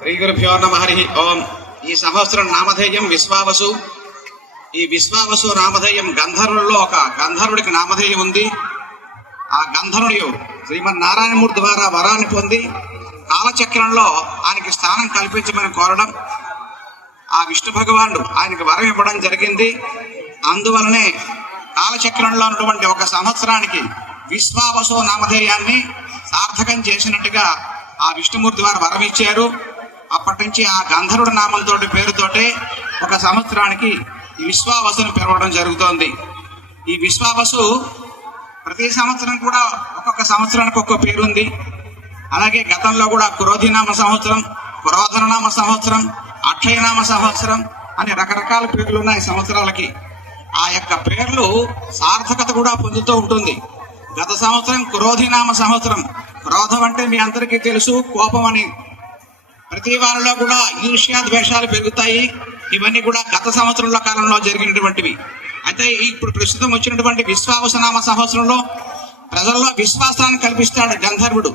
శ్రీ గురుభ్యో నమ. హరి ఓం. ఈ సంవత్సరం నామధేయం విశ్వావసు. ఈ విశ్వావసు నామధేయం గంధర్వుల్లో ఒక గంధర్వుడికి నామధేయం ఉంది. ఆ గంధర్వుడు శ్రీమన్నారాయణమూర్తి ద్వారా వరాన్ని పొంది కాలచక్రంలో ఆయనకి స్థానం కల్పించమని కోరడం, ఆ విష్ణు భగవానుడు ఆయనకి వరం ఇవ్వడం జరిగింది. అందువలనే కాలచక్రంలో ఉన్నటువంటి ఒక సంవత్సరానికి విశ్వావసు నామధేయాన్ని సార్థకం చేసినట్టుగా ఆ విష్ణుమూర్తి వారు వరం ఇచ్చారు. అప్పటి నుంచి ఆ గంధర్వుడి నామంతో పేరుతోటే ఒక సంవత్సరానికి ఈ విశ్వావసుని పిలవడం జరుగుతోంది. ఈ విశ్వావసు ప్రతి సంవత్సరం కూడా ఒక్కొక్క సంవత్సరానికి ఒక్కొక్క పేరుంది. అలాగే గతంలో కూడా క్రోధినామ సంవత్సరం, క్రోధననామ సంవత్సరం, అక్షయనామ సంవత్సరం అని రకరకాల పేర్లు ఉన్నాయి సంవత్సరాలకి. ఆ యొక్క పేర్లు సార్థకత కూడా పొందుతూ ఉంటుంది. గత సంవత్సరం క్రోధినామ సంవత్సరం. క్రోధం అంటే మీ అందరికీ తెలుసు, కోపం అని. ప్రతి వారిలో కూడా ఈర్ష్య ద్వేషాలు పెరుగుతాయి. ఇవన్నీ కూడా గత సంవత్సరంలో కాలంలో జరిగినటువంటివి. అయితే ఇప్పుడు ప్రస్తుతం వచ్చినటువంటి విశ్వావసనామ సంవత్సరంలో ప్రజల్లో విశ్వాసాన్ని కల్పిస్తాడు గంధర్వుడు.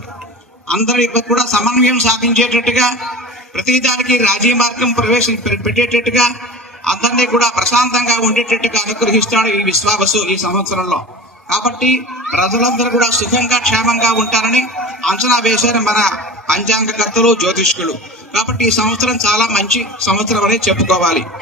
అందరికి కూడా సమన్వయం సాధించేటట్టుగా, ప్రతి దానికి రాజీ మార్గం పెట్టేటట్టుగా, అందరినీ కూడా ప్రశాంతంగా ఉండేటట్టుగా అనుగ్రహిస్తాడు ఈ విశ్వావసు ఈ సంవత్సరంలో. కాబట్టి ప్రజలందరూ కూడా సుఖంగా క్షేమంగా ఉంటారని అంచనా వేశారు మన పంచాంగకర్తలు, జ్యోతిష్కులు. కాబట్టి ఈ సంవత్సరం చాలా మంచి సంవత్సరం అని చెప్పుకోవాలి.